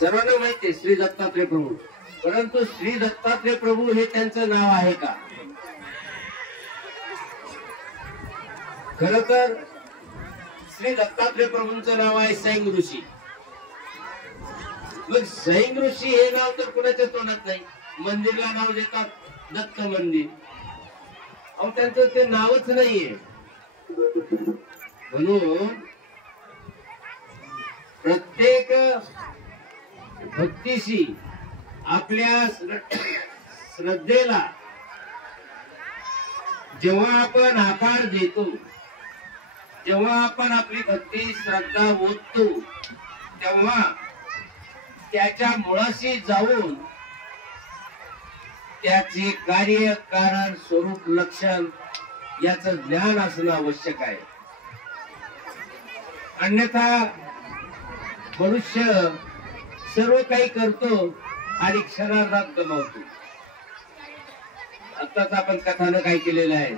सर्वांना माहिती आहे श्री दत्तात्रय प्रभू, परंतु श्री दत्तात्रय प्रभू हे त्यांचं नाव आहे का? खर तर श्री दत्तात्रय प्रभूंचं नाव आहे सैंग ऋषी. मग सैंग ऋषी हे नाव तर कुणाच्या तोंडात नाही. मंदिरला नाव देतात दत्त मंदिर, अहो त्यांचं ते नावच नाहीये. म्हणून प्रत्येक भक्तीशी आपल्या श्रद्धेला जेव्हा आपण आकार देतो, जेव्हा आपण आपली भक्ती श्रद्धा ओततो, तेव्हा त्याच्या मुळाशी जाऊन त्याचे कार्य कारण स्वरूप लक्षण याचं ज्ञान असणं आवश्यक आहे. अन्यथा मनुष्य सर्व काही करतो आणि क्षणार्धात गमावतो. आताच आपण कथानं काय केलेलं आहे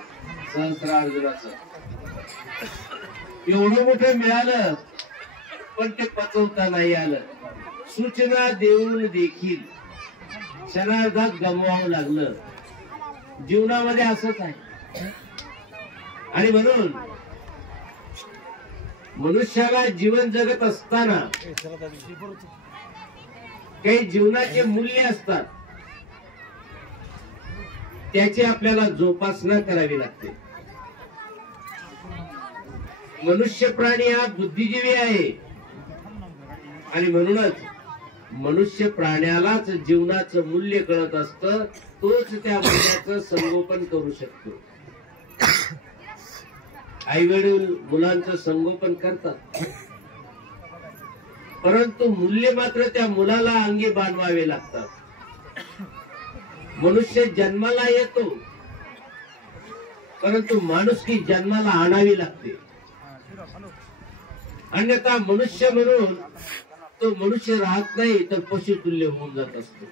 सहस्रार्जुनाचं. एवढं मोठं मिळालं पण ते पचवता नाही आलं. सूचना देऊन देखील क्षणार्धात गमवावं लागलं. जीवनामध्ये असंच आहे. आणि म्हणून मनुष्याला जीवन जगत असताना काही जीवनाचे मूल्य असतात, त्याची आपल्याला जोपासना करावी लागते. मनुष्य प्राणी हा बुद्धिजीवी आहे आणि म्हणूनच मनुष्य प्राण्यालाच जीवनाचं मूल्य कळत असतं. तोच त्या मूल्याचं संगोपन करू शकतो. आई वडील मुलांचं संगोपन करतात, परंतु मूल्य मात्र त्या मुलाला अंगी बांधवावे लागतात. मनुष्य जन्माला येतो, परंतु माणुसकी जन्माला आणावी लागते. अन्यथा मनुष्य म्हणून तो मनुष्य राहत नाही, तर पशुतुल्य होऊन जात असतो.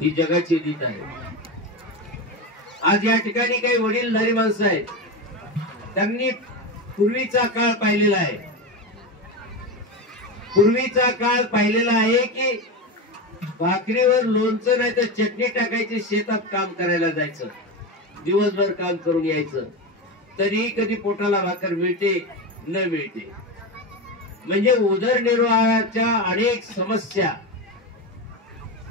ही जगाची रीत आहे. आज या ठिकाणी काही वडीलधारी माणसं आहेत, त्यांनी पूर्वीचा काळ पाहिलेला आहे. पूर्वीचा काळ पाहिलेला आहे की भाकरीवर लोणचं नाही तर चटणी टाकायची, शेतात काम करायला जायचं, दिवसभर काम करून यायचं, तरी कधी पोटाला भाकर मिळते न मिळते. म्हणजे उदरनिर्वाहाच्या अनेक समस्या.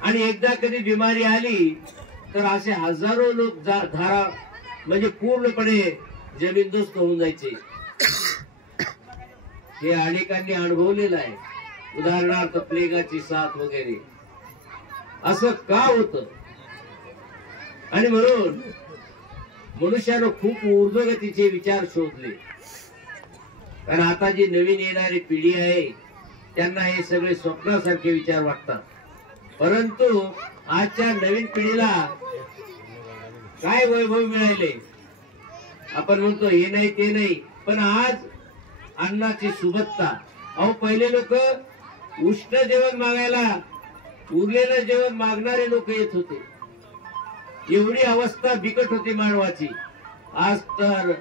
आणि एकदा कधी बिमारी आली तर असे हजारो लोक धारा म्हणजे पूर्णपणे जमीनदोस्त होऊन जायचे. हे अनेकांनी अनुभवलेलं आहे. उदाहरणार्थ प्लेगाची साथ वगैरे. असं का होत? आणि म्हणून मनुष्यानं खूप ऊर्ध्वगतीचे विचार शोधले. कारण आता जी नवीन येणारी पिढी आहे त्यांना हे सगळे स्वप्नासारखे विचार वाटतात. परंतु आजच्या नवीन पिढीला काय वैभव मिळाले, आपण म्हणतो हे नाही ते नाही, पण आज अन्नाची सुबत्ता. अहो पहिले लोक उष्ण जेवण मागायला उरलेलं जेवण मागणारे लोक येत होते. एवढी अवस्था बिकट होती मानवाची. आज तर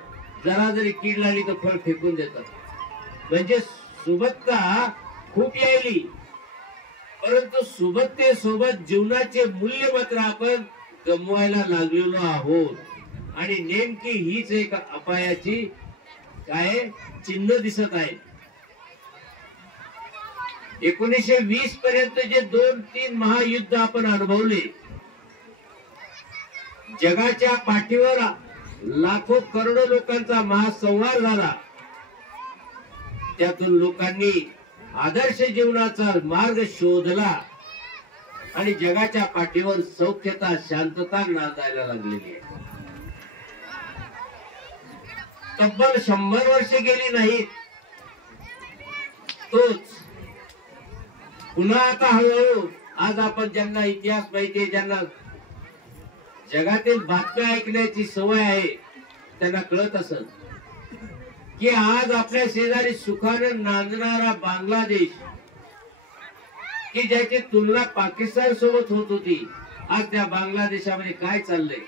जरा जरी कीड लागली तर फळ फेकून देतात. म्हणजे सुबत्ता खूप यायली, परंतु सुबत्तेसोबत जीवनाचे मूल्य मात्र आपण गमवायला लागलेलो आहोत. आणि नेमकी हीच एक अपायाची काय चिन्ह दिसत आहे. 1920 पर्यंत जे 2-3 महायुद्ध आपण अनुभवले, जगाच्या पाठीवर लाखो करोडो लोकांचा महासंहार झाला. त्यातून लोकांनी आदर्श जीवनाचा मार्ग शोधला आणि जगाच्या पाठीवर सौख्यता शांतता नांदायला लागलेली आहे. तब्बल 100 वर्ष गेली नाहीत, तोच पुन्हा आता हळूहळू आज आपण ज्यांना इतिहास माहिती आहे, ज्यांना जगातील बातम्या ऐकण्याची सवय आहे, त्यांना कळत असत की आज आपल्या शेजारी सुखानं नांदणारा बांगलादेश, की ज्याची तुलना पाकिस्तान सोबत होत होती, आज त्या बांगलादेशामध्ये काय चाललंय?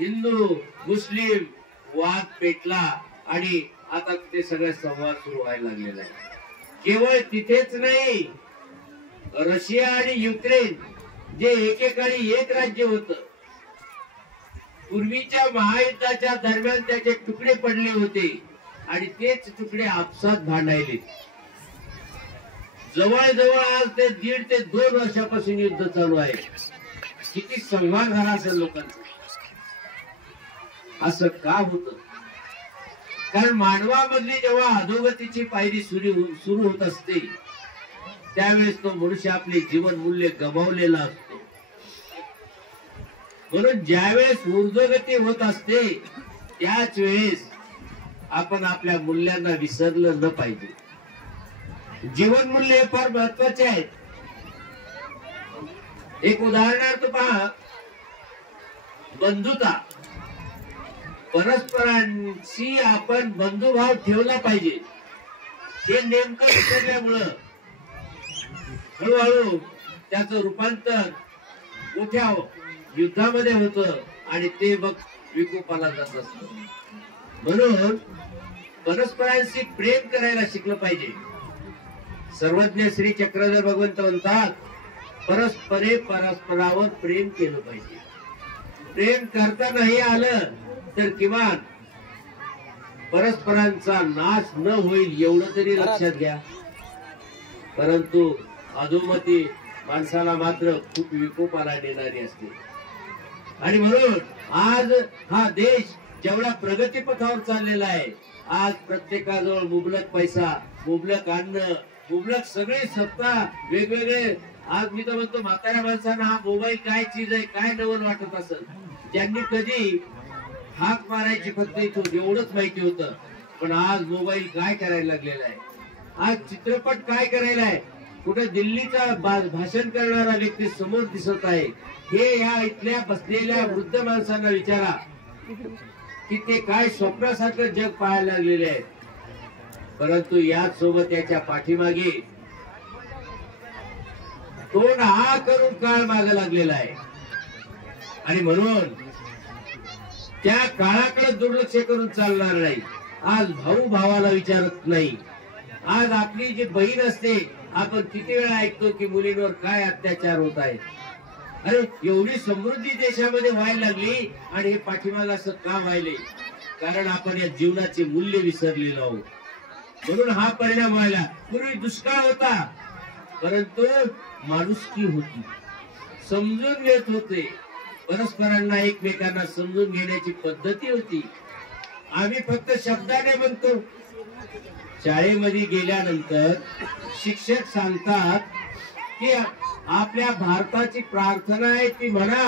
हिंदू मुस्लिम वाद पेटला आणि आता तिथे सगळा संवाद सुरू व्हायला लागलेला आहे. केवळ तिथेच नाही रशिया आणि युक्रेन जे एकेकाळी एक राज्य होतं, पूर्वीच्या महायुद्धाच्या दरम्यान त्याचे तुकडे पडले होते आणि तेच तुकडे आपसात भांडायले. जवळजवळ आज ते 1.5 ते 2 वर्षापासून युद्ध चालू आहे. किती संघात झाला असेल लोकांचा. असं का होत? कारण मानवामधली जेव्हा अधोगतीची पायरी सुरू होत असते त्यावेळेस तो मनुष्य आपले जीवन मूल्य गमावलेला असतो. म्हणून ज्यावेळेस ऊर्ध्वगती होत असते त्याच वेळेस आपण आपल्या मूल्यांना विसरलं न पाहिजे. जीवन मूल्य फार महत्वाचे आहेत. एक उदाहरणार्थ पहा, बंधुता. परस्परांशी आपण बंधुभाव ठेवला पाहिजे. हे नेमकं विसरल्यामुळं हळूहळू त्याचं रूपांतर मोठ्या युद्धामध्ये होतं आणि ते मग विकोपाला जात असतं. म्हणून परस्परांशी प्रेम करायला शिकलं पाहिजे. सर्वज्ञ श्री चक्रधर भगवंत म्हणतात, परस्परावर प्रेम केलं पाहिजे. प्रेम करता नाही आलं तर किमान परस्परांचा नाश न होईल एवढं तरी लक्षात घ्या. परंतु अधोमती माणसाला मात्र खूप विकोपाला नेणारी असते. आणि म्हणून आज हा देश जेवढा प्रगतीपथावर चाललेला आहे, आज प्रत्येकाजवळ मुबलक पैसा, मुबलक अन्न, मुबलक सगळे सत्ता, वेगवेगळे. आज मी तर म्हणतो म्हाताऱ्या माणसांना हा मोबाईल काय चीज आहे काय नवल वाटत असेल. ज्यांनी कधी हाक मारायची फक्त इथून एवढंच माहिती होतं, पण आज मोबाईल काय करायला लागलेला आहे. आज चित्रपट काय करायला आहे. कुठे दिल्लीचा भाषण करणारा व्यक्ती समोर दिसत आहे. हे या इथल्या बसलेल्या वृद्ध माणसांना विचारा की ते काय स्वप्नासारखं जग पाहायला लागलेले आहे. परंतु याच सोबत याच्या पाठीमागे तोंड हा करून काळ मागे लागलेला आहे. आणि म्हणून त्या काळाकडे दुर्लक्ष करून चालणार नाही. आज भाऊ भावाला विचारत नाही. आज आपली जी बहीण असते, आपण किती वेळा ऐकतो की मुलींवर काय अत्याचार होत आहे. अरे एवढी समृद्धी देशामध्ये व्हायला लागली आणि हे पाठीमागे असं का व्हायले? कारण आपण या जीवनाचे मूल्य विसरलेलो आहोत. म्हणून हा परिणाम व्हायला. पूर्वी दुष्काळ होता परंतु माणुसकी होती, समजून घेत होते. परस्परांना एकमेकांना समजून घेण्याची पद्धती होती. आम्ही फक्त शब्दाने म्हणतो. शाळेमध्ये गेल्यानंतर शिक्षक सांगतात की आपल्या भारताची प्रार्थना आहे ती म्हणा.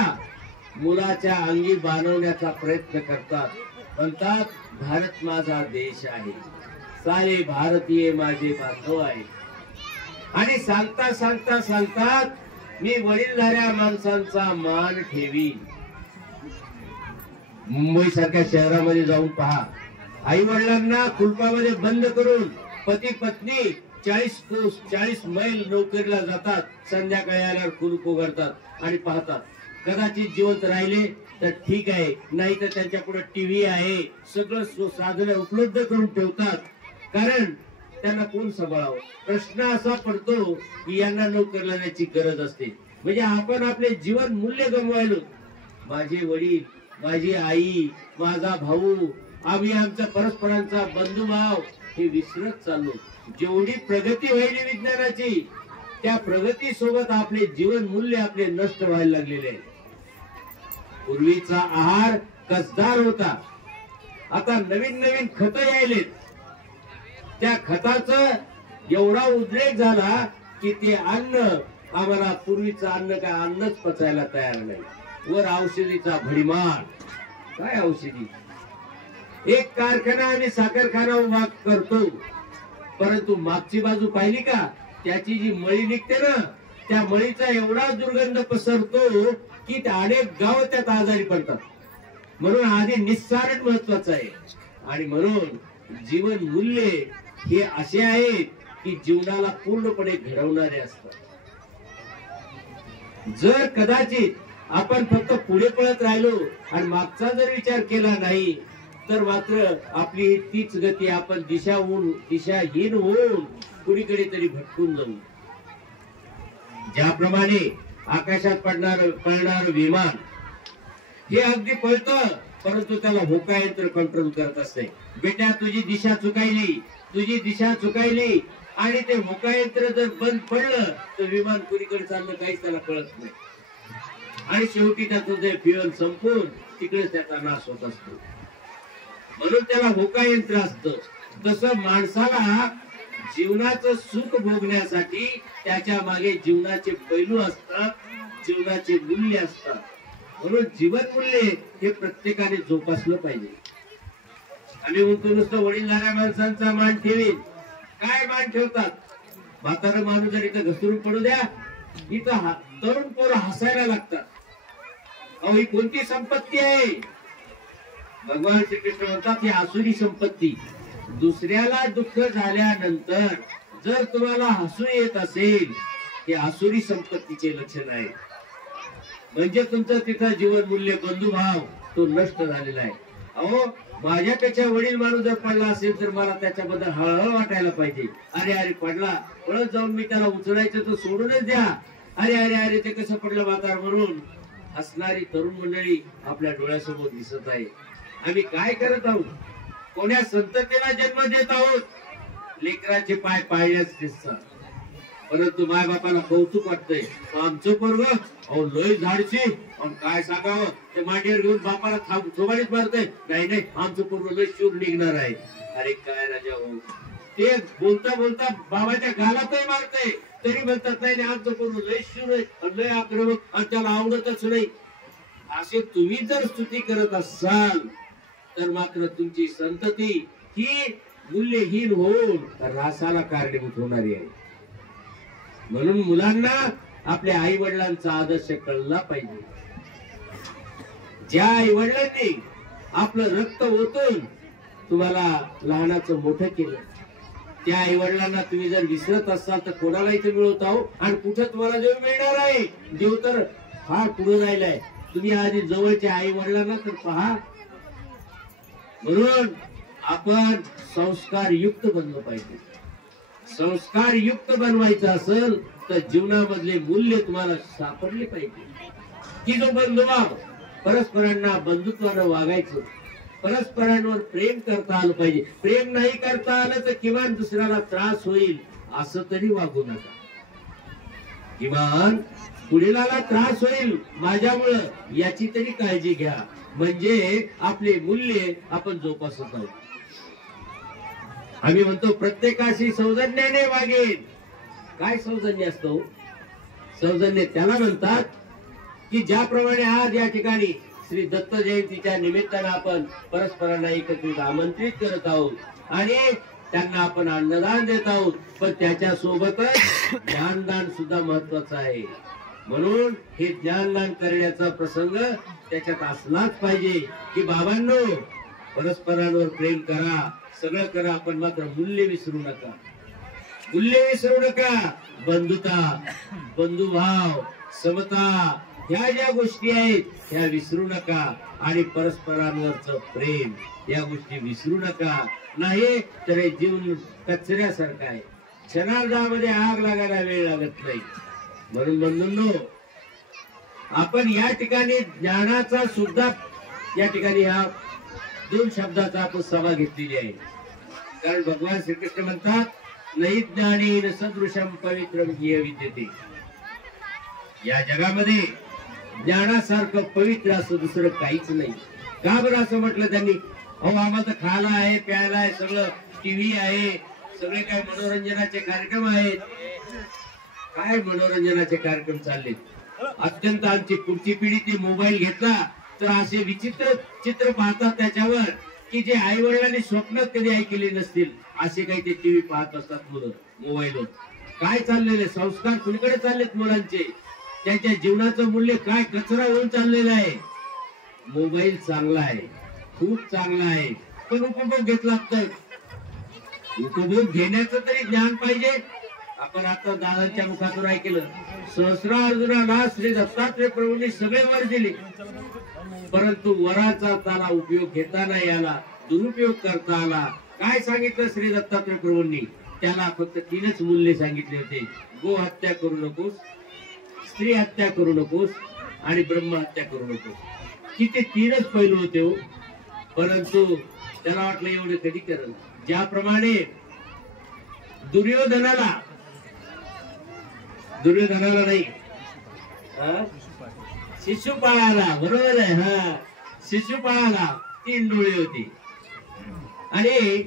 मुलाच्या अंगी बांधवण्याचा प्रयत्न करतात. म्हणतात भारत माझा देश आहे, सारे भारतीय माझे बांधव आहे. आणि सांगता सांगता सांगतात मी वडीलधाऱ्या माणसांचा मान ठेवी. मुंबई सारख्या शहरामध्ये जाऊन पहा, आई वडिलांना कुलपामध्ये बंद करून पती पत्नी 40 मैल नोकरीला जातात. संध्याकाळी आल्यावर कुलूप उघडतात आणि पाहतात. कदाचित जिवंत राहिले तर ठीक आहे, नाही तर त्यांच्या पुढे टीव्ही आहे, सगळं साधन उपलब्ध करून ठेवतात. कारण त्यांना कोण सांभाळावं. प्रश्न असा पडतो की यांना नोकरीला जाण्याची गरज असते. म्हणजे आपण आपले जीवन मूल्य गमवायलो. माझे वडील, माझी आई, माझा भाऊ, आम्ही आमचा परस्परांचा बंधुभाव हे विसरत चाललो. जेवढी प्रगती व्हायली विज्ञानाची, त्या प्रगती सोबत आपले जीवन मूल्य आपले नष्ट व्हायला लागलेले आहे. पूर्वीचा आहार कसदार होता. आता नवीन नवीन खतं यायलेत. त्या खताचा एवढा उद्रेक झाला की ते अन्न आम्हाला पूर्वीचं अन्न काय अन्नच पचायला तयार नाही. वर औषधीचा भडीमार. काय औषधी? एक कारखाना आणि साखरखाना उभा करतो, परंतु मागची बाजू पाहिली का? त्याची जी मळी निघते ना, त्या मळीचा एवढा दुर्गंध पसरतो की अनेक गाव त्यात आजारी पडतात. म्हणून आधी निस्सारण महत्वाचं आहे. आणि म्हणून जीवन मूल्य हे असे आहेत की जीवनाला पूर्णपणे घडवणारे असतात. जर कदाचित आपण फक्त पुढे पळत राहिलो आणि मागचा जर विचार केला नाही तर मात्र आपली तीच गती. आपण दिशाहीन होऊन कुणीकडे तरी भटकून जाऊ. ज्याप्रमाणे आकाशात पडणार विमान हे अगदी पळतं, परंतु त्याला होका यंत्र कंट्रोल करत असते. बेटा तुझी दिशा चुकायली आणि ते होका यंत्र जर बंद पडलं तर विमान कुणीकडे चाललं काहीच त्याला कळत नाही आणि शेवटी त्याचं ते फ्युएल संपून तिकडेच त्याचा नाश होत असतो. म्हणून त्याला होका यंत्र असतं. तसं माणसाला जीवनाचं सुख भोगण्यासाठी त्याच्या मागे जीवनाचे पैलू असतात, जीवनाचे मूल्य असतात. म्हणून जीवन मूल्य हे प्रत्येकाने जोपासलं पाहिजे. आम्ही म्हणतो नुसतं वडीलधाऱ्या माणसांचा मान ठेवीन. काय मान ठेवतात? म्हातारा माणूस जर इथं घसरून पडू द्या, इथं तरुण पोरं हसायला लागतात. अहो ही कोणती संपत्ती आहे? भगवान श्रीकृष्ण म्हणतात ही आसुरी संपत्ती. दुसऱ्याला दुःख झाल्यानंतर जर तुम्हाला हसू येत असेल, हे आसुरी संपत्तीचे लक्षण आहे. म्हणजे तुमचं तिथं जीवन मूल्य, बंधुभाव तो नष्ट झालेला आहे. अहो माझ्यापेक्षा वडील माणूस जर पडला असेल तर मला त्याच्याबद्दल हळहळ वाटायला पाहिजे. अरे अरे पडला, पळत जाऊन मी त्याला उचलायचं तर सोडूनच द्या. अरे अरे अरे ते कसं पडलं म्हातार म्हणून हसणारी तरुण मंडळी आपल्या डोळ्यासमोर दिसत आहे. आम्ही काय करत आहोत? कोण्या संततीला जन्म देत आहोत? लेकराचे पाय पाळण्यास दिसतात, परंतु माय बापाला कौतुक वाटतंय. आमचं पोरग अहो लय झाडशी, काय सांगावं, ते मांडीवर घेऊन बापाला थोबाडीत मारतय. नाही आमचं पोरग लय शूर निघणार आहे. अरे काय राजा हो, ते बोलता बोलता बाबाच्या गालातही मारतय, तरी म्हणतात नाही आमचं पोरग लय शूर आहे, लय आक्रमक आणि त्याला आवडतच नाही. असे तुम्ही जर स्तुती करत असाल तर मात्र तुमची संतती ही मूल्यहीन होऊन रासाला कारणीभूत होणारी आहे. म्हणून मुलांना आपल्या आई वडिलांचा आदर्श कळला पाहिजे. ज्या आई वडिलांनी आपलं रक्त ओतून तुम्हाला लहानाचं मोठं केलं, त्या आई वडिलांना तुम्ही जर विसरत असाल तर कोणाला इथे मिळवत आहो आणि कुठं तुम्हाला देव मिळणार आहे? देव तर फार पुढे राहिलाय. तुम्ही आधी जवळच्या आई वडिलांना तर पहा. म्हणून आपण संस्कार युक्त बनलं पाहिजे. संस्कार युक्त बनवायचं असेल तर जीवनामधले मूल्य तुम्हाला सापडले पाहिजे. की जो बंधुभाव, परस्परांना बंधुत्वानं वागायचं, परस्परांवर प्रेम करता आलं पाहिजे. प्रेम नाही करता आलं तर किमान दुसऱ्याला त्रास होईल असं तरी वागू नका. किमान पुढीलाला त्रास होईल माझ्यामुळं याची तरी काळजी घ्या. म्हणजे आपले मूल्य आपण जोपासत आहोत. आम्ही म्हणतो प्रत्येकाशी सौजन्याने वागेल. काय सौजन्य असतो? सौजन्य त्याला म्हणतात की ज्याप्रमाणे आज या ठिकाणी श्री दत्त जयंतीच्या निमित्तानं आपण परस्परांना एकत्रित आमंत्रित करत आहोत आणि त्यांना आपण अन्नदान देत आहोत, पण त्याच्या सोबतच ज्ञानदान सुद्धा महत्वाचं आहे. म्हणून हे ज्ञानदान करण्याचा प्रसंग त्याच्यात असलाच पाहिजे की बाबांनो परस्परांवर प्रेम करा, सगळं करा, पण मात्र मूल्य विसरू नका. मूल्य विसरू नका. बंधुता, बंधुभाव, समता ह्या ज्या गोष्टी आहेत ह्या विसरू नका आणि परस्परांवरचं प्रेम या गोष्टी विसरू नका. नाही तर हे जीवन कचऱ्यासारखं आहे. क्षणार्धामध्ये आग लागायला वेळ लागत नाही. म्हणून बंधूंनो आपण या ठिकाणी ज्ञानाचा सुद्धा या ठिकाणी ह्या दोन शब्दाचा आपण सभा घेतलेली आहे. कारण भगवान श्रीकृष्ण म्हणतात नाही ज्ञानेन सदृशम पवित्रम ह्य विद्यते. या जगामध्ये ज्ञानासारखं पवित्र असं दुसरं काहीच नाही. का बरं असं म्हटलं त्यांनी? अहो आम्हाला तर खायला आहे, प्यायला आहे, सगळं टीव्ही आहे, सगळे काय मनोरंजनाचे कार्यक्रम आहेत. काय मनोरंजनाचे कार्यक्रम चालले? अत्यंत आमची पुढची पिढी ते मोबाईल घेतला तर असे विचित्र चित्र पाहतात त्याच्यावर की जे आई वडिलांनी स्वप्नात कधी ऐकले नसतील असे काही ते टीव्ही पाहत असतात मुलं मोबाईलवर. काय चाललेले संस्कार कुणीकडे चाललेत मुलांचे? त्यांच्या जीवनाचं मूल्य काय कचरा होऊन चाललेला आहे. मोबाईल चांगला आहे, खूप चांगला आहे, पण उपभोग घेतला तर उपभोग घेण्याचं तरी ज्ञान पाहिजे. आपण आता दादांच्या मुखातून ऐकलं सहस्रार्जुनाला श्री दत्तात्रय प्रभूंनी सगळे वर दिले, परंतु वराचा त्याला उपयोग घेता नाही आला, दुरुपयोग करता आला. काय सांगितलं श्री दत्तात्रय प्रभूंनी? त्याला फक्त 3च मूल्य सांगितले होते. गो हत्या करू नकोस, स्त्री हत्या करू नकोस आणि ब्रह्म हत्या करू नकोस. किती तीनच पैलू होते हो. परंतु त्याला वाटलं एवढे कधी करेल. ज्याप्रमाणे दुर्योधनाला नाही शिशुपाळाला, बरोबर आहे, हा शिशुपाळाला 3 डोळे होते आणि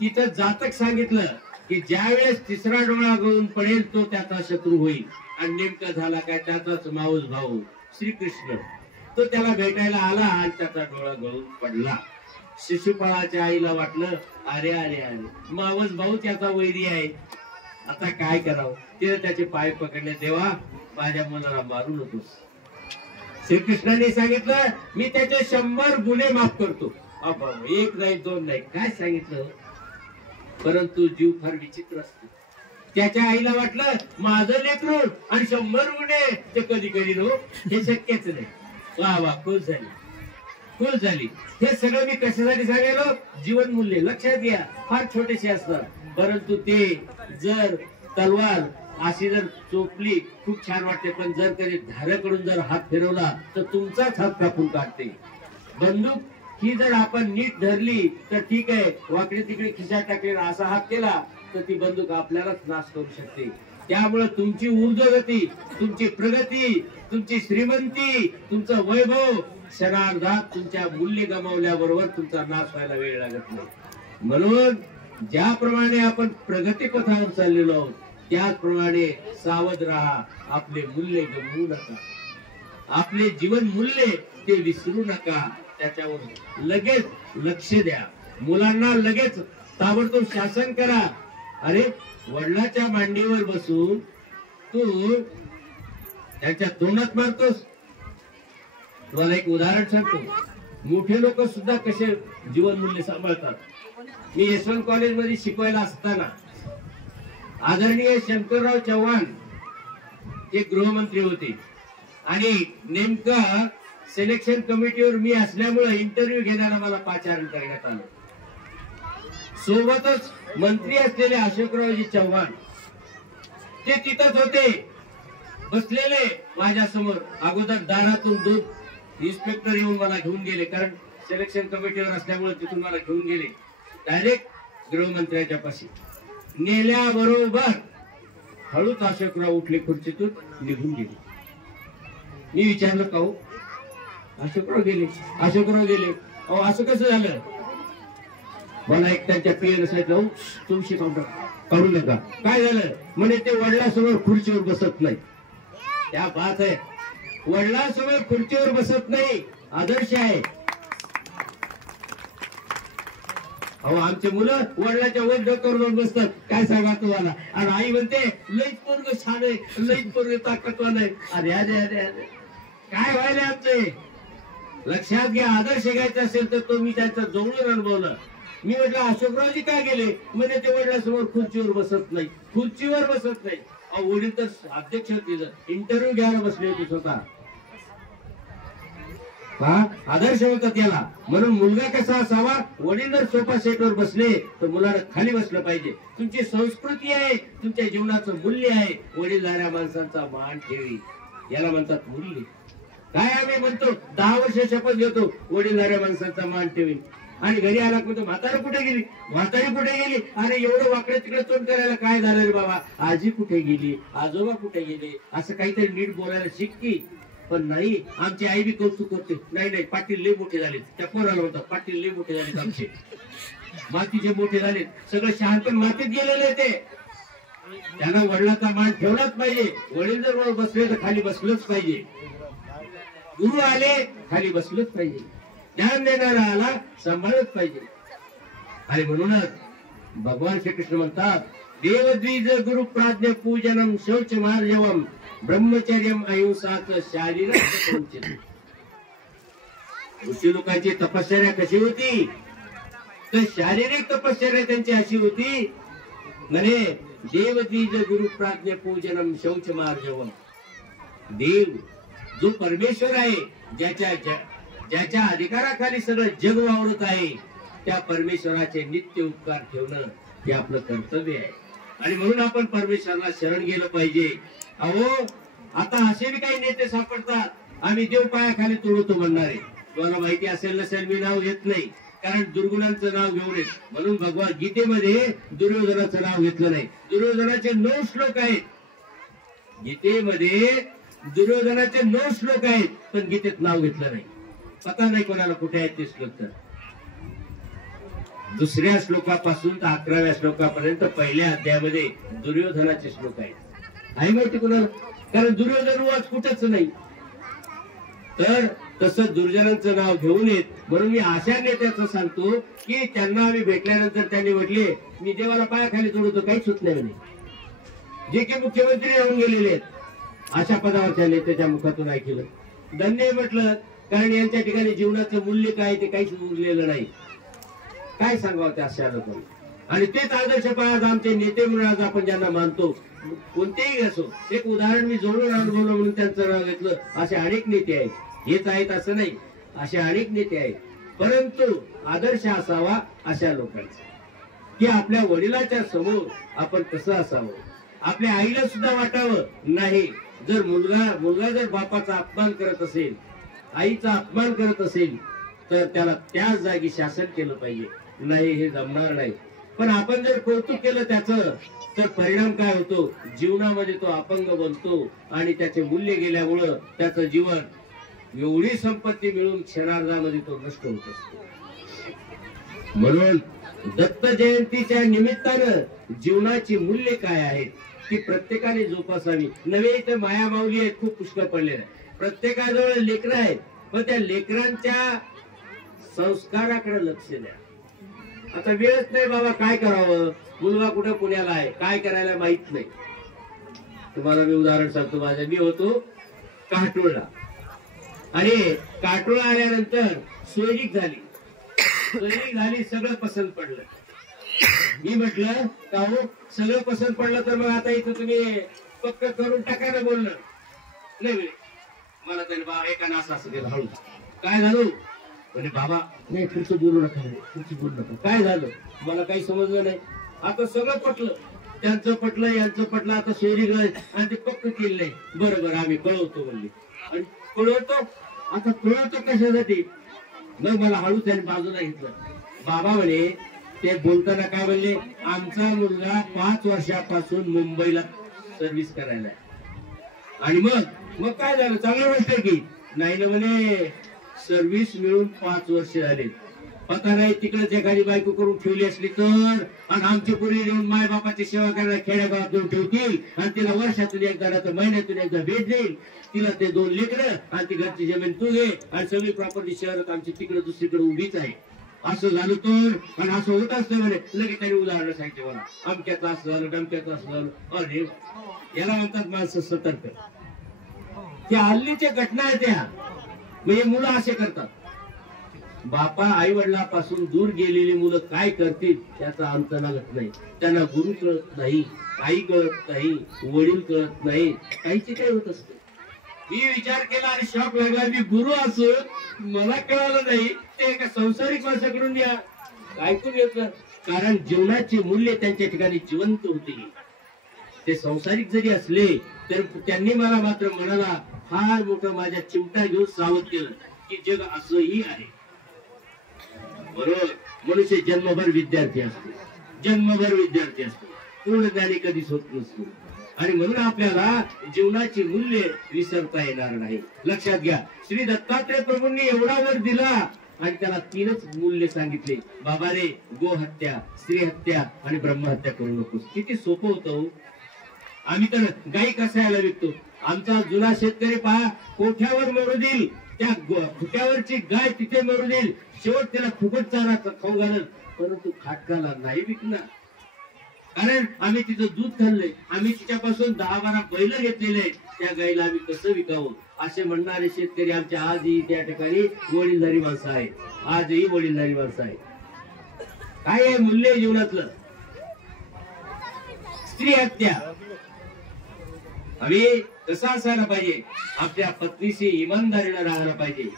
तिथं जातक सांगितलं की ज्या वेळेस 3रा डोळा गळून पडेल तो त्याचा शत्रू होईल. आणि नेमकं झाला काय, त्याचाच माऊस भाऊ श्रीकृष्ण तो त्याला भेटायला आला आणि त्याचा डोळा गळून पडला. शिशुपाळाच्या आईला वाटलं अरे अरे अरे मावस भाऊ त्याचा वैरी आहे, आता काय करावं. तिने त्याचे पाय पकडले, देवा माझ्या मुलाला मारू नकोस. श्रीकृष्णाने सांगितलं मी त्याचे 100 गुन्हे माफ करतो. एक नाही 2 नाही, काय सांगितलं. परंतु जीव फार विचित्र असतो. त्याच्या आईला वाटलं माझं लेकरू आणि 100 गुन्हे ते कधी कधी नो, हे शक्यच नाही. वा वा, खुश झाली. हे सगळं मी कशासाठी सांगितलं, जीवन मूल्य लक्षात घ्या. फार छोटेसे असतात, परंतु ते जर तलवार अशी जर चोपली खूप छान वाटते, पण जर कधी धाऱ्याकडून जर हात फिरवला तर तुमचाच हात कापून काढते. बंदूक ही जर आपण नीट धरली तर ठीक आहे, वाकडे तिकडे खिशात टाकलेला असा हात केला तर ती बंदूक आपल्यालाच नाश करू शकते. त्यामुळे तुमची ऊर्ध्वगती, तुमची प्रगती, तुमची श्रीमंती, तुमचं वैभव क्षणार्धात तुमच्या मूल्य गमावल्याबरोबर तुमचा नाश व्हायला वेळ लागत नाही. म्हणून ज्याप्रमाणे आपण प्रगती पथावर चाललेलो आहोत त्याचप्रमाणे सावध राहा. आपले मूल्य गमवू नका, आपले जीवन मूल्य ते विसरू नका. त्याच्यावर लगेच लक्ष द्या. मुलांना लगेच ताबडतोब शासन करा. अरे वडिलाच्या मांडीवर बसून तू त्यांच्या तोंडात मारतोस. तुम्हाला एक उदाहरण सांगतो. मोठे लोक सुद्धा कसे जीवन मूल्य सांभाळतात. मी यशवंत कॉलेजमध्ये शिकवायला असताना आदरणीय शंकरराव चव्हाण हे गृहमंत्री होते आणि नेमका सिलेक्शन कमिटीवर मी असल्यामुळे इंटरव्ह्यू घेण्याला मला पाचारण करण्यात आलं. सोबतच मंत्री असलेले अशोकरावजी चव्हाण ते तिथंच होते बसलेले माझ्या समोर. अगोदर दारातून 2 इन्स्पेक्टर येऊन मला घेऊन गेले, कारण सिलेक्शन कमिटीवर असल्यामुळे तिथून मला घेऊन गेले डायरेक्ट गृहमंत्र्याच्या पाशी. नेल्याबरोबर हळूच अशोकराव उठले, खुर्चीतून निघून गेले. मी विचारलं का हो? अशोकराव गेले. अहो असं कसं झालं? मला एक त्यांच्या पीएन सांगितलं, तुमची करू नका. काय झालं म्हणे, ते वडिलांसमोर खुर्चीवर बसत नाही. त्या बात आहे, वडिलांसमोर खुर्चीवर बसत नाही, आदर्श आहे. अहो आमचे मुलं वडिलांच्या वर डोक्यावर बसतात, काय सांगा तुम्हाला. आणि आई म्हणते लईच पोरग छान आहे, लईच पोरग ताकदवान आहे. अरे अरे अरे अरे काय व्हायला आमचे. लक्षात घ्या, आदर्श घ्यायचा असेल तर तो मी त्यांचा जवळून अनुभवलं. मी म्हटलं अशोकरावजी काय गेले म्हणजे ते वडिलांसमोर खुर्चीवर बसत नाही. अहो वडील तर अध्यक्ष होते, इंटरव्ह्यू घ्यायला बसले होते स्वतः. आदर्श होता त्याला. म्हणून मुलगा कसा असावा, वडील जर सोफा सेटवर बसले तर मुलाला खाली बसलं पाहिजे. तुमची संस्कृती आहे, तुमच्या जीवनाचं मूल्य आहे. वडीलधाऱ्या माणसांचा मान ठेवी, याला म्हणतात मूल्य. काय आम्ही म्हणतो 10 वर्ष शपथ घेतो वडीलधाऱ्या माणसांचा मान ठेवी, आणि घरी आला म्हणतो म्हातारी कुठे गेली. अरे एवढं वाकडे तिकडे तोंड करायला काय झालं रे बाबा. आजी कुठे गेली, आजोबा कुठे गेले, असं काहीतरी नीट बोलायला शिकती. पण नाही, आमची आई बी कौतुक करते. नाही पाटील लय मोठे झाले. त्या पोराला म्हणतात पाटील लय मोठे झाले आमचे, मातीचे मोठे झाले. सगळं शहाणपण मातीत गेलेलं आहे. ते त्यांना वडिलांचा मान ठेवलाच पाहिजे. वडील जर वर बसले तर खाली बसलंच पाहिजे. गुरु आले खाली बसलंच पाहिजे. ज्ञान देणारा आला सांभाळच पाहिजे. आणि म्हणूनच भगवान श्रीकृष्ण म्हणतात देवद्विज गुरु प्राज्ञ पूजनम शौच मार्जवम ब्रह्मचर्यम अहिंसाच शारीरिक. ऋषी लोकांची तपश्चर्या कशी होती, तर शारीरिक तपश्चर्या त्यांची अशी होती म्हणे देवद्विज गुरु प्राज्ञ पूजनम शौच मार्जवम. देव जो परमेश्वर आहे, ज्याच्या अधिकाराखाली सगळं जग वावरत आहे, त्या परमेश्वराचे नित्य उपकार ठेवणं हे आपलं कर्तव्य आहे. आणि म्हणून आपण परमेश्वराला शरण गेलं पाहिजे. अहो आता असे बी काही नेते सापडतात, आम्ही देव पायाखाली तोडतो म्हणणारे. तुम्हाला माहिती असेल नसेल, मी नाव घेत नाही, कारण दुर्गुणांचं नाव घेऊ नये म्हणून भगवान गीतेमध्ये दुर्योधनाचं नाव घेतलं नाही. दुर्योधनाचे 9 श्लोक आहेत गीतेमध्ये, दुर्योधनाचे 9 श्लोक आहेत, पण गीतेत नाव घेतलं नाही. पता नाही कोणाला कुठे आहेत ते श्लोक. तर दुसऱ्या श्लोकापासून तर 11व्या श्लोकापर्यंत पहिल्या अध्यायामध्ये दुर्योधनाचे श्लोक आहेत. आहे माहिती कोणाला? कारण दुर्योधन वाच कुठंच नाही. तर तसं दुर्जनांचं नाव घेऊन येत म्हणून मी अशा नेत्याचं सांगतो की त्यांना आम्ही भेटल्यानंतर त्यांनी म्हटले मी देवाला पायाखाली तोडतो, काहीच होत नाही म्हणे. जे की मुख्यमंत्री राहून गेलेले आहेत अशा पदावरच्या नेत्याच्या मुखातून ऐकलं. धन्य म्हटलं, कारण यांच्या ठिकाणी जीवनाचं मूल्य काय ते काहीच उरलेलं नाही. काय सांगावं त्या अशा लोकांना? आणि तेच आदर्श आज आमचे नेते म्हणून आज आपण ज्यांना मानतो, कोणतेही असो. एक उदाहरण मी जोडून अनुभवलं म्हणून त्यांचं नाव घेतलं. असे अनेक नेते आहेत, हेच आहेत असं नाही, असे अनेक नेते आहेत. परंतु आदर्श असावा अशा लोकांचा, की आपल्या वडिलाच्या समोर आपण कसं असावं, आपल्या आईला सुद्धा वाटावं नाही. जर मुलगा जर बापाचा अपमान करत असेल, आईचा अपमान करत असेल, तर त्याला त्याच जागी शासन केलं पाहिजे. नाही, हे जमणार नाही. पण आपण जर कौतुक केलं त्याचं, तर परिणाम काय होतो? जीवनामध्ये तो अपंग बनतो आणि त्याचे मूल्य गेल्यामुळं त्याचं जीवन, एवढी संपत्ती मिळून क्षणार्धामध्ये तो नष्ट होत असतो. म्हणून दत्त जयंतीच्या निमित्तानं जीवनाची मूल्य काय आहेत ती प्रत्येकाने जोपासावी. नव्हे इथं माया माऊली आहेत, खूप पुष्कळ पडलेलं आहे. प्रत्येकाजवळ लेकरं आहेत, पण त्या लेकरांच्या संस्काराकडे लक्ष द्या. आता वेळच नाही बाबा, काय करावं? मुलगा कुठे पुण्याला आहे, काय करायला माहित नाही. तुम्हाला मी उदाहरण सांगतो. मी होतो काटोळला, आणि काटोळा आल्यानंतर सोयरीक झाली, सगळं पसंत पडलं. मी म्हटलं का हो, सगळं पसंत पडलं तर मग आता इथं तुम्ही पक्क करून टाका ना. बोलणं नाही मला तरी बाबा एका असं केलं हळू. काय झालं म्हणजे बाबा नाही, पुढचं बोलू नका, पुढचं बोलू नका. काय झालं मला काही समजलं नाही. आता सगळं पटलं, त्यांचं पटलं, यांचं पटलं. आता सोयरी आणि ते पक्क केलं नाही. बरोबर आम्ही कळवतो म्हणले. आणि कळवतो, आता कळवतो कशासाठी? मग मला हळू त्याने बाजूला घेतलं. बाबा म्हणे, ते बोलताना काय म्हणले, आमचा मुलगा 5 वर्षापासून मुंबईला सर्व्हिस करायला आहे. आणि मग काय झालं? चांगली गोष्ट आहे की नाही ना म्हणे. सर्व्हिस मिळून 5 वर्ष झाले. पता नाही तिकडेच एखादी बायको करून ठेवली असली तर, आणि आमची पुरी येऊन माय बापाची सेवा करायला खेड्यागावात येऊन ठेवतील, आणि तिला वर्षातून एकदा तर महिन्यातून एकदा भेट देईल. तिला ते 2 लेकरं आणि ती घरची जमीन तू घे, आणि सगळी प्रॉपर्टी शहरात आमची तिकडे दुसरीकडे उभीच आहे. असं झालं तर, आणि असं होत असतं म्हणे. लगेच त्यांनी उदाहरण सांगितले मला, अमक्याचं असं झालं, डमक्याचं असं झालं. अरे याला म्हणतात माणसं सतर्क. त्या हल्लीच्या घटना आहेत त्या. म्हणजे मुलं असे करतात. बापा आई वडिलापासून दूर गेलेली मुलं काय करतील त्याचा अंत लागत नाही. त्यांना गुरु कळत नाही, आई कळत नाही, वडील कळत नाही, काहीची काय होत असते. मी विचार केला आणि शॉक लागला, मी गुरु असून मला कळालं नाही. ते एका संसारिक माणसाकडून मी ऐकून घेतलं. कारण जीवनाची मूल्य त्यांच्या ठिकाणी जिवंत होती. ते संसारिक जरी असले तर त्यांनी मला मात्र मनाला फार मोठं माझ्या चिमटा घेऊन सावध केलं की जग असंही आहे. बरोबर, मनुष्य जन्मभर विद्यार्थी असतो, जन्मभर विद्यार्थी असतो, पूर्ण ज्ञानी कधीच होत नसतो. आणि म्हणून आपल्याला जीवनाची मूल्य विसरता येणार नाही. लक्षात घ्या, श्री दत्तात्रय प्रभूंनी एवढा वर दिला आणि त्याला 3च मूल्य सांगितले. बाबा रे, गोहत्या, स्त्री हत्या आणि ब्रह्महत्या करू नकोस. किती सोपं होतं. आम्ही तर गाई कसायला विकतो. आमचा जुना शेतकरी पहा, कोठ्यावर मरू देईल, त्या खुट्यावरची गाय तिथे मरू देईल, शेवट त्याला फुकट चारा खाऊ घालत, परंतु खाटकाला नाही विकणार. कारण आम्ही तिचं दूध खाल्लंय, आम्ही तिच्यापासून 10-12 बैल घेतलेले आहेत, त्या गाईला आम्ही कसं विकावं असे म्हणणारे शेतकरी आमच्या आजही त्या ठिकाणी वडीलधारी माणसं आहेत. आजही वडीलधारी माणसं आहेत. काय आहे मूल्य जीवनातलं? स्त्री हत्या. आम्ही कसं असायला पाहिजे? आपल्या पत्नीशी इमानदारीने राहायला पाहिजे.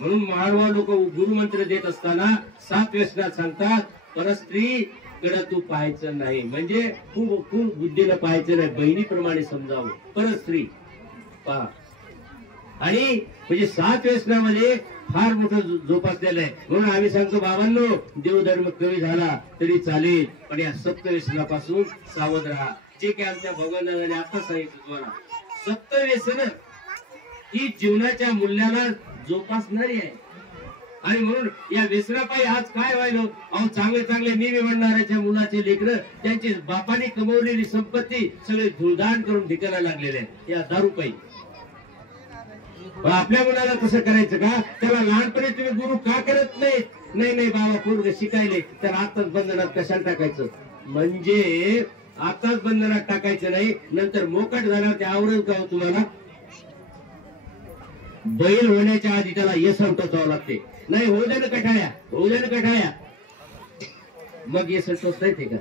म्हणून महानुभाव लोक गुरुमंत्र देत असताना 7 व्यसनात सांगतात, परस्त्री कडे तू पाहायचं नाही. म्हणजे खूप बुद्धीनं पाहायचं नाही, बहिणीप्रमाणे समजावं. परस्त्री पहा. आणि म्हणजे 7 व्यसनामध्ये फार मोठं जोपासलेलं आहे. म्हणून आम्ही सांगतो बाबांनो, देवधर्म कमी झाला तरी चालेल, पण या सप्त व्यसनापासून सावध राहा. जे काही आमच्या भगवंताने आता सांगितलं तुम्हाला, सप्त व्यसन ही जीवनाच्या मूल्याला जोपासणारी आहे. आणि म्हणून या व्यसनापायी आज काय व्हायला, अहो चांगले चांगले निमी म्हणणाऱ्याच्या मुलाचे लेकर त्यांची बापाने कमवलेली संपत्ती सगळे धुळदाण करून ठिकाणा लागलेले आहेत या दारूपायी. आपल्या मुलाला कसं करायचं का? त्याला लहानपणी तुम्ही गुरु का करत नाही? नाही बाबा पोरग शिकायले तर आताच बंधनात कशाला टाकायचं? म्हणजे आताच बंधनात टाकायचं नाही, नंतर मोकाट झाल्यावर ते आवरेल का हो तुम्हाला? बैल होण्याच्या आधी त्याला येसन टोचावं लागते. नाही होऊ दे ना कठाळ्या, होऊ दे ना कठाळ्या, मग येसन टोचता येते का?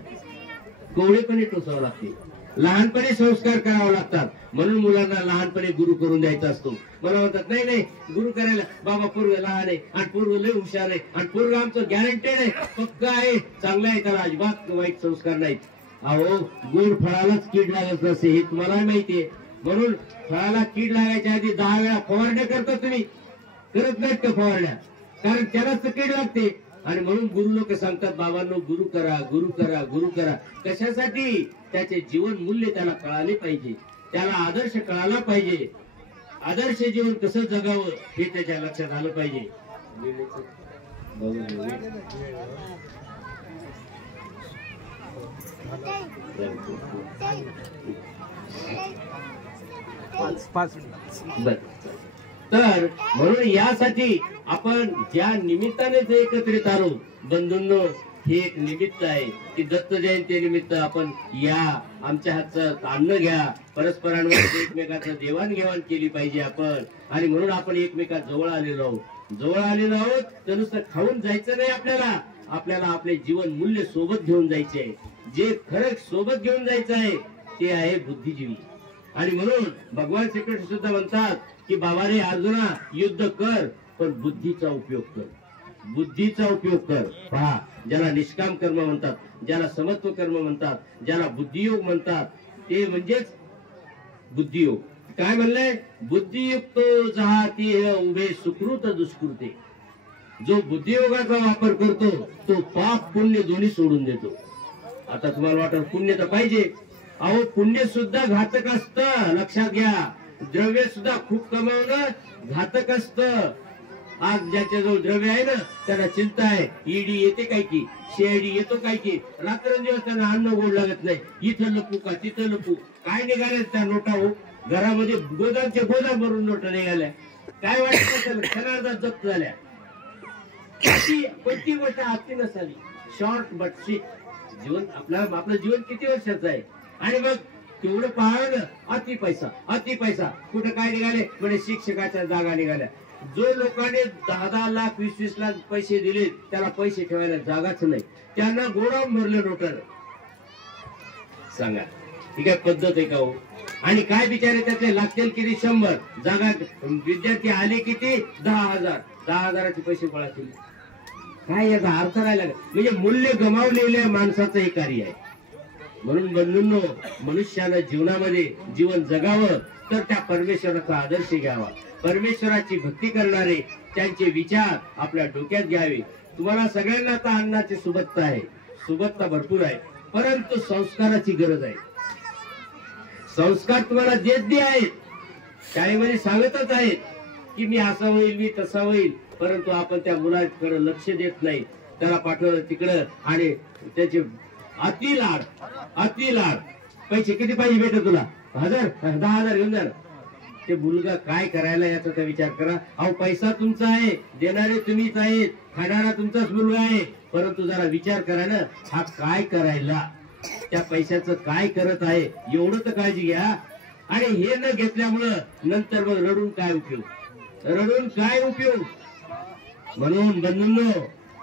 कोवळेपणी टोचावं लागते. लहानपणी संस्कार करावे लागतात. म्हणून मुलांना लहानपणी गुरु करून द्यायचा असतो. मला म्हणतात नाही गुरु करायला बाबा पूर्व लहान आहे आणि पूर्व लय हुशार आहे आणि पूर्व आमचं गॅरंटेड आहे, पक्का आहे, चांगलं आहे, त्याला अजिबात वाईट संस्कार नाहीत. अहो गोड फळालाच कीड लागत नसते हे तुम्हाला माहितीये. म्हणून फळाला कीड लागायच्या आधी 10 वेळा फवारण्या करता तुम्ही, करत नाहीत का फवारण्या? कारण त्यालाच तर कीड लागते. आणि म्हणून गुरु लोक सांगतात बाबांनो गुरु करा, गुरु करा, गुरु करा. कशासाठी? त्याचे जीवन मूल्य त्याला कळाले पाहिजे, त्याला आदर्श कळाला पाहिजे. आदर्श जीवन कसं जगावं हे त्याच्या लक्षात आलं पाहिजे. तर म्हणून यासाठी आपण ज्या निमित्ताने जे एकत्रित आलो बंधूंनो, हे एक निमित्त आहे की दत्त जयंती निमित्त आपण या आमच्या हातचं अन्न घ्या, परस्परांवर एकमेकांचं देवाणघेवाण केली पाहिजे आपण. आणि म्हणून आपण एकमेका जवळ आलेलो आहोत. तर नुसतं खाऊन जायचं नाही आपल्याला, आपल्याला आपले जीवन मूल्य सोबत घेऊन जायचे आहे. जे खरं सोबत घेऊन जायचं आहे ते आहे बुद्धिजीवी. आणि म्हणून भगवान श्रीकृष्ण सुद्धा म्हणतात की बाबा रे अर्जुना, युद्ध कर पण बुद्धीचा उपयोग कर, बुद्धीचा उपयोग कर. पहा, ज्याला निष्काम कर्म म्हणतात, ज्याला समत्व कर्म म्हणतात, ज्याला बुद्धियोग म्हणतात, ते म्हणजेच बुद्धियोग. काय म्हणलंय? बुद्धियुक्त जहाती उभे सुकृत दुष्कृते. जो बुद्धियोगाचा वापर करतो तो पाप पुण्य दोन्ही सोडून देतो. आता तुम्हाला वाटत पुण्य तर पाहिजे, अहो पुण्य सुद्धा घातक असतं, लक्षात घ्या. द्रव्य सुद्धा खूप कमावणं घातक असतं. आज ज्याच्याजवळ द्रव्य आहे ना त्याला चिंता आहे, ईडी येते काय की, शेडी येतो काय की, रात्रंदिवस त्यांना अन्न गोड लागत नाही. इथं लपू का तिथं लपू, काय निघाले त्या नोटा हो, घरामध्ये गोदामचे गोदाम भरून नोटा निघाल्या. काय वाटतं क्षणार्धात जप्त झाल्या. कोणती गोष्ट हाती नसावी. शॉर्ट बट स्वीट जीवन. आपलं जीवन किती वर्षाचं आहे? आणि मग तेवढं पाहणं अति पैसा. कुठं काय निघाले? म्हणजे शिक्षकाच्या जागा निघाल्या. जो लोकांनी 10-10 लाख 20-20 लाख पैसे दिले त्याला पैसे ठेवायला जागाच नाही, त्यांना गोडाऊन भरले नोटर. सांगा ही काय पद्धत आहे का हो? आणि काय बिचारे त्यातले लागतील किती 100 जागा, विद्यार्थी आले किती 10,000. 10,000चे पैसे गोळा केले. काय याचा अर्थ नाही लागत. म्हणजे मूल्य गमावलेल्या माणसाचं हे कार्य आहे. म्हणून बंधूंनो, मनुष्यानं जीवनामध्ये जीवन जगावं तर त्या परमेश्वराचा आदर्श घ्यावा. परमेश्वराची भक्ती करणारे त्यांचे विचार आपल्या डोक्यात घ्यावे. तुम्हाला सगळ्यांना आता अन्नाची सुबत्ता आहे, सुबत्ता भरपूर आहे, परंतु संस्काराची गरज आहे. संस्कार तुम्हाला देत आहेत, शाळेमध्ये सांगतच आहेत की मी असं होईल, मी तसा होईल, परंतु आपण त्या मुलाकडे लक्ष देत नाही. त्याला पाठवलं तिकडं आणि त्याचे अति लाड. पैसे किती पाहिजे बेटा तुला? 1000 10,000 घेऊन जा. ते मुलगा काय करायला याचा तर विचार करा. अहो पैसा तुमचा आहे, देणारे तुम्हीच आहेत, खाणारा तुमचाच मुलगा आहे, परंतु जरा विचार करा ना, हा काय करायला, त्या पैशाचं काय करत आहे एवढं तर काळजी घ्या. आणि हे न घेतल्यामुळं नंतर मग रडून काय उपयोग. म्हणून बंधूंनो,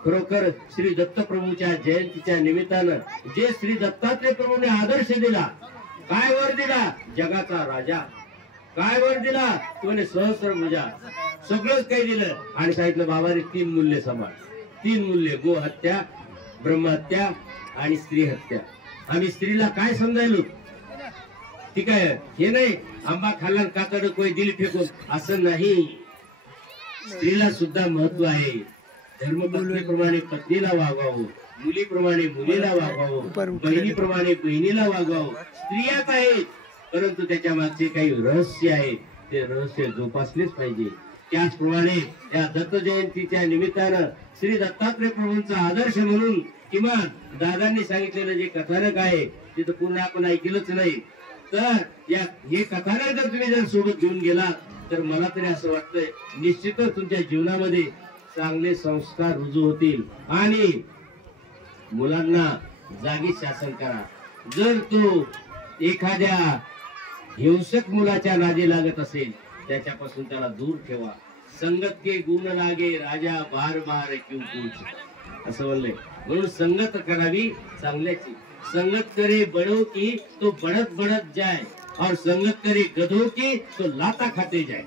खरोखर श्री दत्त प्रभूच्या जयंतीच्या निमित्तानं जे श्री दत्तात्रय प्रभूने आदर्श दिला, काय वर दिला? जगाचा राजा. काय वर दिला? तुने सहस्रभुजा. सगळंच काही दिलं आणि सांगितलं बाबाने 3 मूल्य सांभाळ. 3 मूल्य: गो हत्या, ब्रह्महत्या आणि स्त्री हत्या. आम्ही स्त्रीला काय समजायलो? ठीक आहे, हे नाही आंबा खाल्ला कातड कोई दिल फेकून, असं नाही. स्त्रीला सुद्धा महत्व आहे. धर्मपत्नीप्रमाणे पत्नीला वागवावं, मुलीप्रमाणे मुलीला वागवावं, बहिणीप्रमाणे बहिणीला वागवावं. स्त्रियाच आहेत, परंतु त्याच्या मागचे काही रहस्य आहे, ते रहस्य जोपासलेच पाहिजे. त्याचप्रमाणे या दत्त जयंतीच्या निमित्तानं श्री दत्तात्रय प्रभूंचा आदर्श म्हणून किमान दादांनी सांगितलेलं जे कथानक आहे ते तर पूर्ण आपण ऐकलंच नाही, तर या हे कथानक जर तुम्ही जर सोबत घेऊन गेलात तर मला तरी असं वाटतंय निश्चितच तुमच्या जीवनामध्ये चांगले संस्कार रुजू होतील आणि मुलांना जागी शासन करा. जर तो एखाद्या हिंसक मुलाच्या नादी लागत असेल त्याच्यापासून त्याला दूर ठेवा. संगत के गुण लागे राजा बार बार क्यों पूछ, असं म्हणलंय. म्हणून संगत करावी चांगल्याची. संगत करे बड़ों की तो बढ़त बढ़त जाए और संगत करे गधों की तो लाता खाते जाए.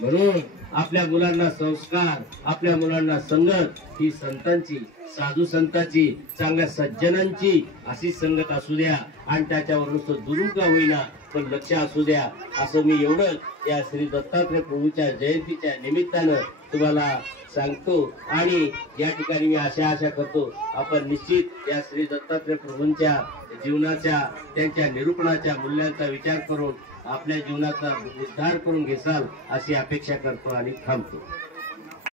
म्हणून आपल्या मुलांना संस्कार, आपल्या मुलांना संगत ही संतांची, साधू संतांची, चांगल्या सज्जनांची अशी संगत असू द्या आणि त्याच्यावर नुसतं दुरून का होईना पण लक्ष असू द्या. असं मी एवढं या श्री दत्तात्रय प्रभूच्या जयंतीच्या निमित्तानं तुम्हाला सांगतो आणि या ठिकाणी मी आशा करतो आपण निश्चित या श्री दत्तात्रय प्रभूंच्या जीवनाच्या, त्यांच्या निरूपणाच्या मूल्यांचा विचार करून आपल्या जीवनाचा उद्धार करून घेसाल अशी अपेक्षा करतो आणि थांबतो.